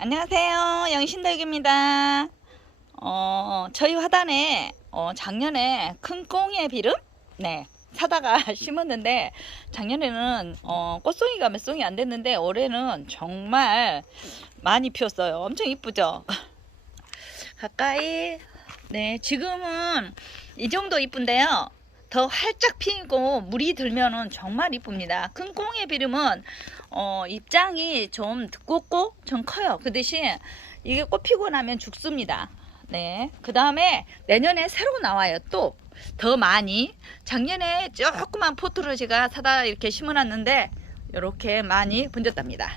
안녕하세요. 영신덕입니다. 어, 저희 화단에 어, 작년에 큰 꽁의 비름? 네. 사다가 심었는데 작년에는 어, 꽃송이가 몇 송이 안 됐는데 올해는 정말 많이 피었어요. 엄청 이쁘죠? 가까이 네 지금은 이 정도 이쁜데요. 더 활짝 피고 물이 들면은 정말 이쁩니다. 큰 꽁의 비름은 어, 입장이 좀 두껍고 좀 커요. 그 대신 이게 꽃 피고 나면 죽습니다. 네. 그 다음에 내년에 새로 나와요. 또 더 많이. 작년에 조그만 포트를 제가 사다 이렇게 심어놨는데 이렇게 많이 번졌답니다.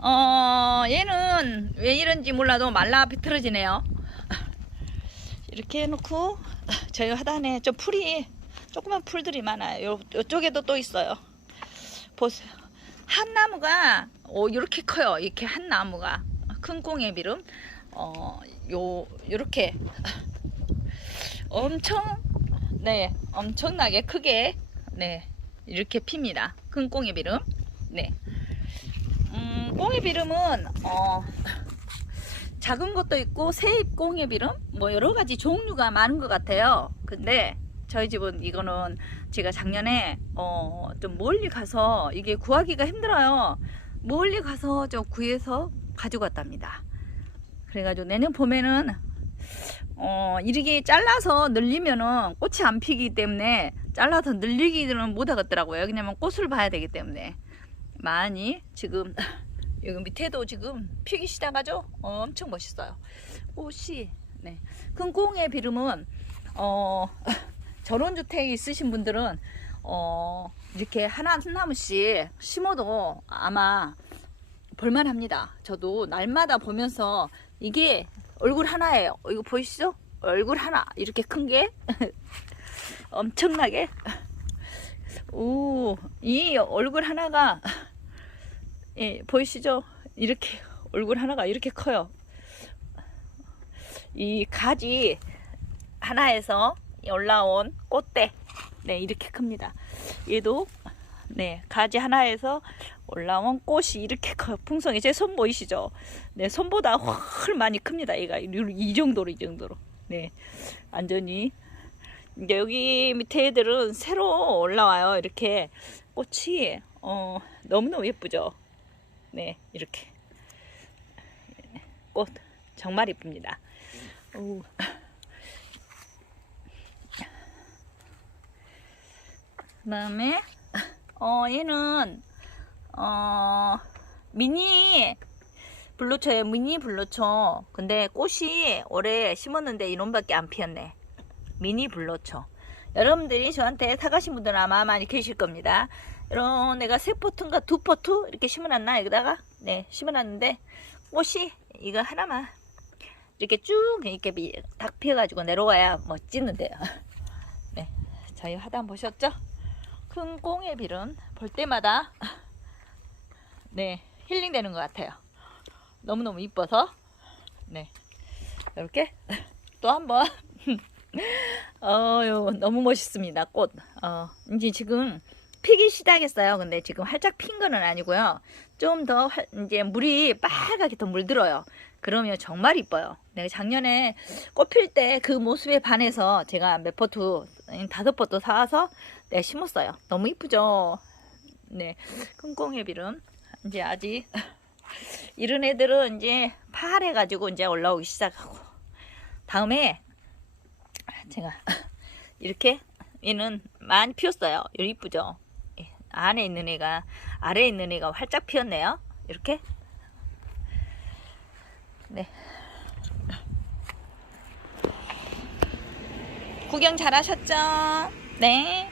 어, 얘는 왜 이런지 몰라도 말라 비틀어지네요. 이렇게 해놓고 저희 하단에 좀 풀이 조그만 풀들이 많아요. 요, 요쪽에도 또 있어요. 보세요. 한 나무가 오, 이렇게 커요. 이렇게 한 나무가 큰 꽁의 비름. 어, 요 요렇게 엄청 네 엄청나게 크게 네 이렇게 핍니다. 큰 꽁의 비름. 네. 음, 꽁의 비름은 어, 작은 것도 있고 새잎 꽁의 비름 뭐 여러 가지 종류가 많은 것 같아요. 근데 저희 집은 이거는 제가 작년에 어, 좀 멀리 가서 이게 구하기가 힘들어요. 멀리 가서 좀 구해서 가지고 왔답니다. 그래가지고 내년 봄에는 어, 이렇게 잘라서 늘리면은 꽃이 안 피기 때문에 잘라서 늘리기는 못 하겠더라고요. 왜냐면 꽃을 봐야 되기 때문에 많이 지금 여기 밑에도 지금 피기 시작하죠? 어, 엄청 멋있어요. 꽃이 네. 큰 꽁의 비름은 어, 전원주택에 있으신 분들은 어, 이렇게 하나 한 나무씩 심어도 아마 볼만합니다. 저도 날마다 보면서 이게 얼굴 하나예요. 어, 이거 보이시죠? 얼굴 하나 이렇게 큰 게 엄청나게 오, 이 얼굴 하나가 예, 보이시죠? 이렇게 얼굴 하나가 이렇게 커요. 이 가지 하나에서 올라온 꽃대 네 이렇게 큽니다. 얘도 네 가지 하나에서 올라온 꽃이 이렇게 커요. 풍성이 제손 보이시죠? 네 손보다 훨 많이 큽니다. 얘가 이, 이 정도로 이 정도로 네 완전히 이제 여기 밑에 애들은 새로 올라와요. 이렇게 꽃이 어 너무너무 예쁘죠? 네 이렇게. 꽃 정말 이쁩니다. 오. 그다음에 어 얘는 어 미니 블루초예요. 미니 블루초 근데 꽃이 올해 심었는데 이놈밖에 안 피었네. 미니 블루초 여러분들이 저한테 사가신 분들은 아마 많이 계실 겁니다 이런 내가 세 포트인가 두 포트 이렇게 심어놨나 여기다가 네 심어놨는데 꽃이 이거 하나만 이렇게 쭉 이렇게 미- 딱 피어가지고 내려와야 멋지는데요 네 저희 하단 보셨죠? 큰 꽁의 빌은 볼 때마다 네 힐링되는 것 같아요. 너무너무 이뻐서 네 이렇게 또 한번 어요 너무 멋있습니다 꽃. 어 이제 지금 피기 시작했어요. 근데 지금 활짝 핀 거는 아니고요. 좀 더 이제 물이 빨갛게 더 물들어요. 그러면 정말 이뻐요. 내가 작년에 꽃 필 때 그 모습에 반해서 제가 몇 포트, 다섯 포트 사와서 네, 심었어요. 너무 이쁘죠? 네. 콩콩의 비름. 이제 아직 이런 애들은 이제 파래가지고 이제 올라오기 시작하고 다음에 제가 이렇게 얘는 많이 피었어요. 이쁘죠? 예, 안에 있는 애가 아래에 있는 애가 활짝 피었네요. 이렇게 네. 구경 잘하셨죠? 네.